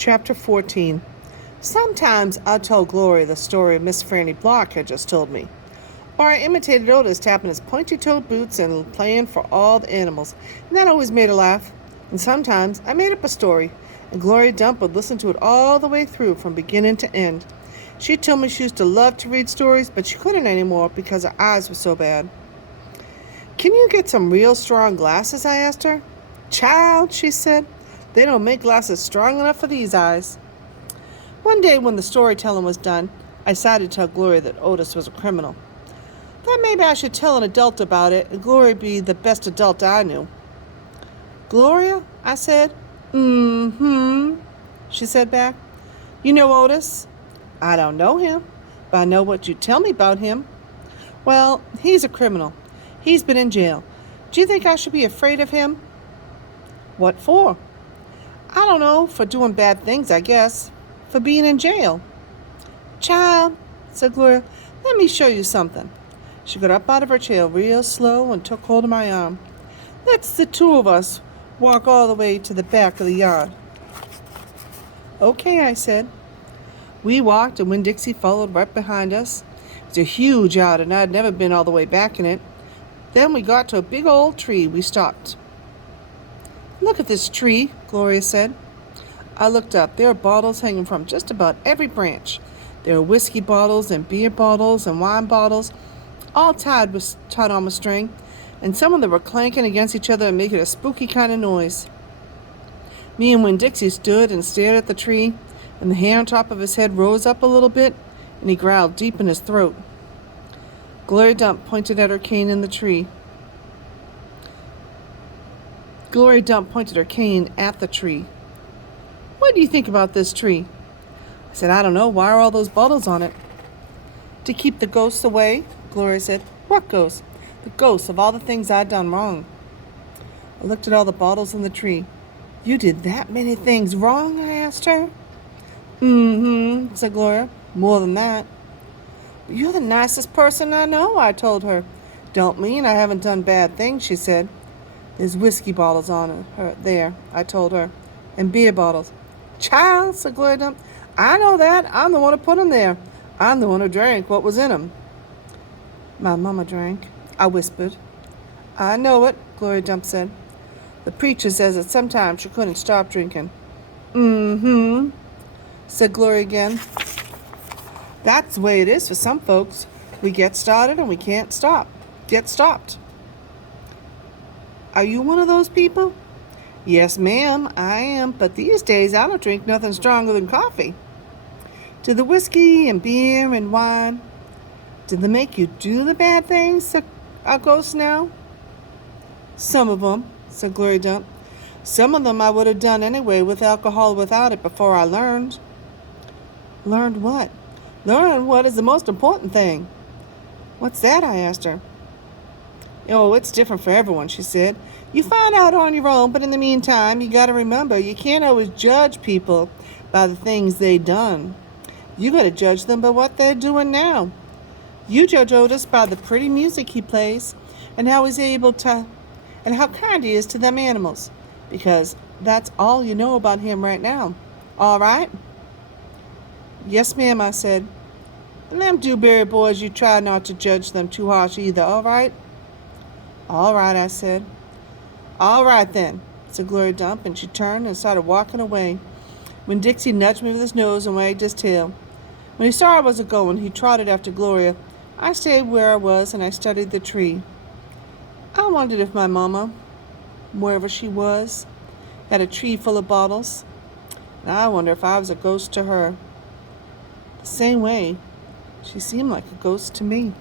Chapter 14. Sometimes I tell Gloria the story of Miss Franny Block had just told me. Or I imitated Otis tapping his pointy-toed boots and playing for all the animals, and that always made her laugh. And sometimes I made up a story, and Gloria Dump would listen to it all the way through from beginning to end. She told me she used to love to read stories, but she couldn't anymore because her eyes were so bad. "Can you get some real strong glasses?" I asked her. "Child," she said, "they don't make glasses strong enough for these eyes." One day when the storytelling was done, I decided to tell Gloria that Otis was a criminal. Thought maybe I should tell an adult about it, and Gloria be the best adult I knew. "Gloria," I said. She said back. "You know Otis?" "I don't know him, but I know what you tell me about him." "Well, he's a criminal. He's been in jail. Do you think I should be afraid of him?" "What for?" "I don't know, for doing bad things, I guess. For being in jail." "Child," said Gloria, "let me show you something." She got up out of her chair real slow and took hold of my arm. "Let's the two of us walk all the way to the back of the yard." "Okay," I said. We walked, and Winn Dixie followed right behind us. It was a huge yard, and I'd never been all the way back in it. Then we got to a big old tree. We stopped. "Look at this tree," Gloria said. I looked up. There are bottles hanging from just about every branch. There are whiskey bottles and beer bottles and wine bottles, all tied on with string, and some of them were clanking against each other and making a spooky kind of noise. Me and Winn Dixie stood and stared at the tree, and the hair on top of his head rose up a little bit, and he growled deep in his throat. Gloria Dump pointed at her cane in the tree. Gloria Dump pointed her cane at the tree. "What do you think about this tree?" I said, "I don't know. Why are all those bottles on it?" "To keep the ghosts away," Gloria said. "What ghosts?" "The ghosts of all the things I'd done wrong." I looked at all the bottles in the tree. "You did that many things wrong?" I asked her. Said Gloria. "More than that." "You're the nicest person I know," I told her. "Don't mean I haven't done bad things," she said. "There's whiskey bottles on her there," I told her, "and beer bottles." "Child," said Gloria Dump, "I know that. I'm the one who put them there. I'm the one who drank what was in them." "My mama drank," I whispered. "I know it," Gloria Dump said. "The preacher says that sometimes she couldn't stop drinking." Said Gloria again. "That's the way it is for some folks. We get started and we can't get stopped." "Are you one of those people?" "Yes, ma'am, I am, but these days I don't drink nothing stronger than coffee." "Do the whiskey and beer and wine, do they make you do the bad things that are ghosts now?" "Some of them," said Gloria Dump. "Some of them I would have done anyway with alcohol or without it before I learned." "Learned what?" "Learn what is the most important thing." "What's that?" I asked her. "Oh, it's different for everyone," she said. "You find out on your own, but in the meantime, you got to remember you can't always judge people by the things they done. You got to judge them by what they're doing now. You judge Otis by the pretty music he plays and how kind he is to them animals, because that's all you know about him right now. All right?" "Yes, ma'am," I said. "And them Dewberry boys, you try not to judge them too harsh either, all right?" "All right," I said. "All right then," said Gloria Dump, and she turned and started walking away. When Dixie nudged me with his nose and wagged his tail. When he saw I wasn't going, he trotted after Gloria. I stayed where I was, and I studied the tree. I wondered if my mama, wherever she was, had a tree full of bottles. And I wonder if I was a ghost to her. The same way, she seemed like a ghost to me.